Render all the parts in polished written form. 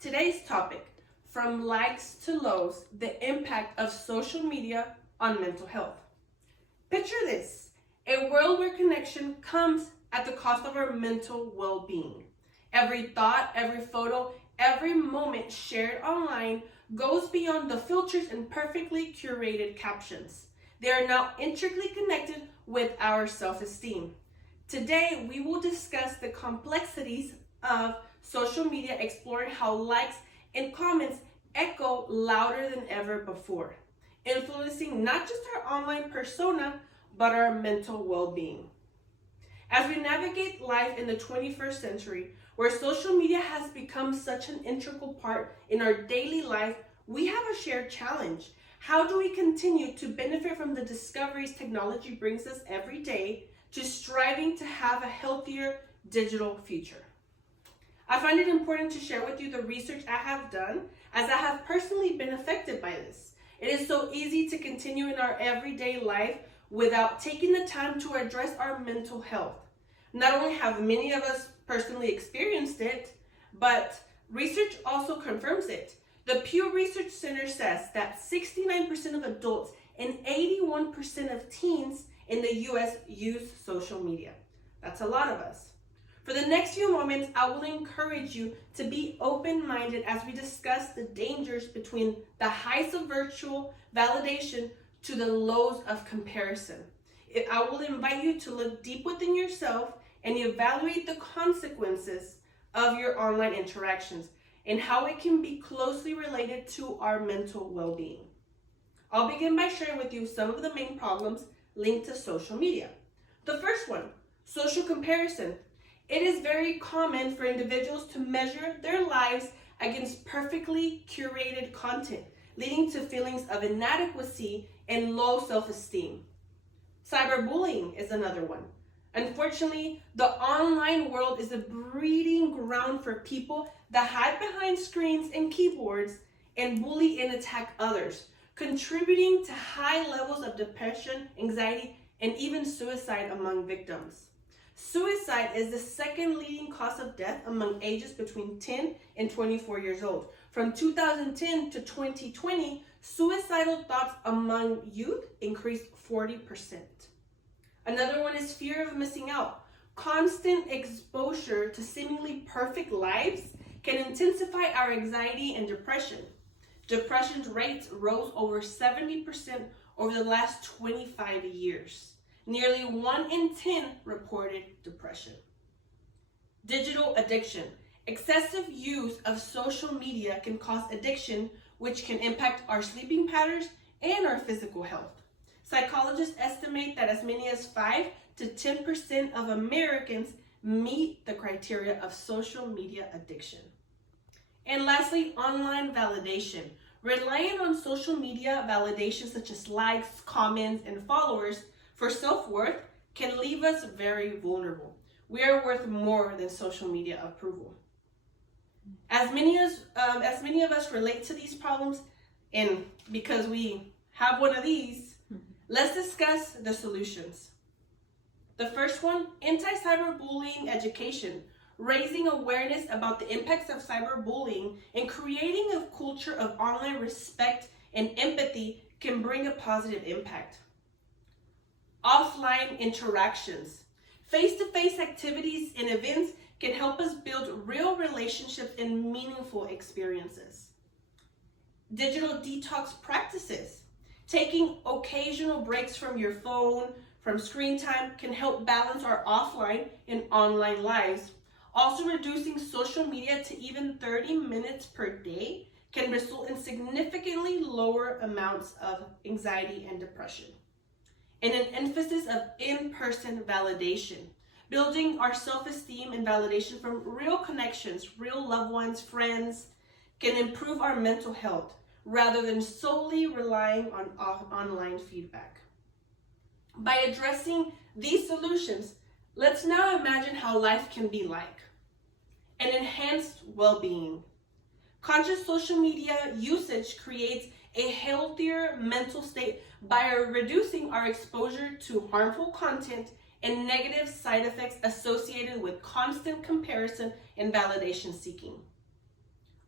Today's topic, from likes to lows, the impact of social media on mental health. Picture this, a world where connection comes at the cost of our mental well-being. Every thought, every photo, every moment shared online goes beyond the filters and perfectly curated captions. They are now intricately connected with our self-esteem. Today, we will discuss the complexities of social media, exploring how likes and comments echo louder than ever before, influencing not just our online persona, but our mental well-being. As we navigate life in the 21st century, where social media has become such an integral part in our daily life, we have a shared challenge. How do we continue to benefit from the discoveries technology brings us every day to striving to have a healthier digital future? I find it important to share with you the research I have done, as I have personally been affected by this. It is so easy to continue in our everyday life without taking the time to address our mental health. Not only have many of us personally experienced it, but research also confirms it. The Pew Research Center says that 69% of adults and 81% of teens in the US use social media. That's a lot of us. For the next few moments, I will encourage you to be open-minded as we discuss the dangers between the heights of virtual validation to the lows of comparison. I will invite you to look deep within yourself and evaluate the consequences of your online interactions and how it can be closely related to our mental well-being. I'll begin by sharing with you some of the main problems linked to social media. The first one, social comparison. It is very common for individuals to measure their lives against perfectly curated content, leading to feelings of inadequacy and low self-esteem. Cyberbullying is another one. Unfortunately, the online world is a breeding ground for people that hide behind screens and keyboards and bully and attack others, contributing to high levels of depression, anxiety, and even suicide among victims. Suicide is the second leading cause of death among ages between 10 and 24 years old. From 2010 to 2020, suicidal thoughts among youth increased 40%. Another one is fear of missing out. Constant exposure to seemingly perfect lives can intensify our anxiety and depression. Depression rates rose over 70% over the last 25 years. Nearly 1 in 10 reported depression. Digital addiction. Excessive use of social media can cause addiction, which can impact our sleeping patterns and our physical health. Psychologists estimate that as many as 5 to 10% of Americans meet the criteria of social media addiction. And lastly, online validation. Relying on social media validation such as likes, comments, and followers for self-worth can leave us very vulnerable. We are worth more than social media approval. As many of us relate to these problems, and because we have one of these, let's discuss the solutions. The first one, anti-cyberbullying education, raising awareness about the impacts of cyberbullying and creating a culture of online respect and empathy can bring a positive impact. Offline interactions. Face-to-face activities and events can help us build real relationships and meaningful experiences. Digital detox practices. Taking occasional breaks from your phone, from screen time, can help balance our offline and online lives. Also, reducing social media to even 30 minutes per day can result in significantly lower amounts of anxiety and depression. And an emphasis of in-person validation. Building our self-esteem and validation from real connections, real loved ones, friends, can improve our mental health rather than solely relying on online feedback. By addressing these solutions, let's now imagine how life can be like. An enhanced well-being. Conscious social media usage creates a healthier mental state by reducing our exposure to harmful content and negative side effects associated with constant comparison and validation seeking.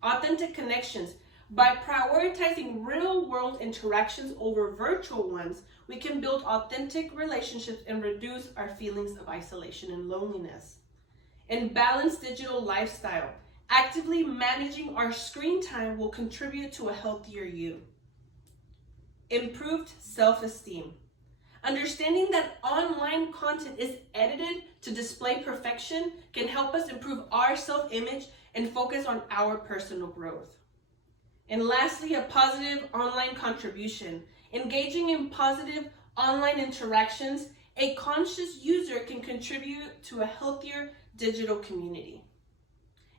authentic connections. By prioritizing real-world interactions over virtual ones, we can build authentic relationships and reduce our feelings of isolation and loneliness. In balanced digital lifestyle, actively managing our screen time will contribute to a healthier you. Improved self-esteem. Understanding that online content is edited to display perfection can help us improve our self-image and focus on our personal growth. And lastly, a positive online contribution. Engaging in positive online interactions, a conscious user can contribute to a healthier digital community.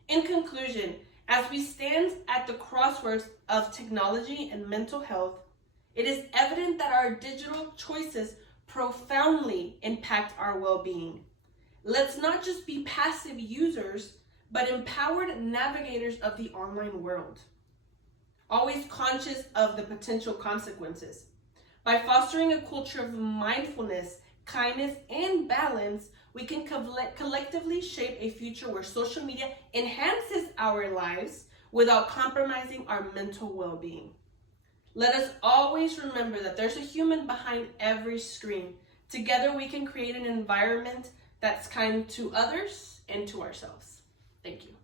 In conclusion, as we stand at the crossroads of technology and mental health, it is evident that our digital choices profoundly impact our well-being. Let's not just be passive users, but empowered navigators of the online world, always conscious of the potential consequences. By fostering a culture of mindfulness, kindness, and balance, we can collectively shape a future where social media enhances our lives without compromising our mental well-being. Let us always remember that there's a human behind every screen. Together we can create an environment that's kind to others and to ourselves. Thank you.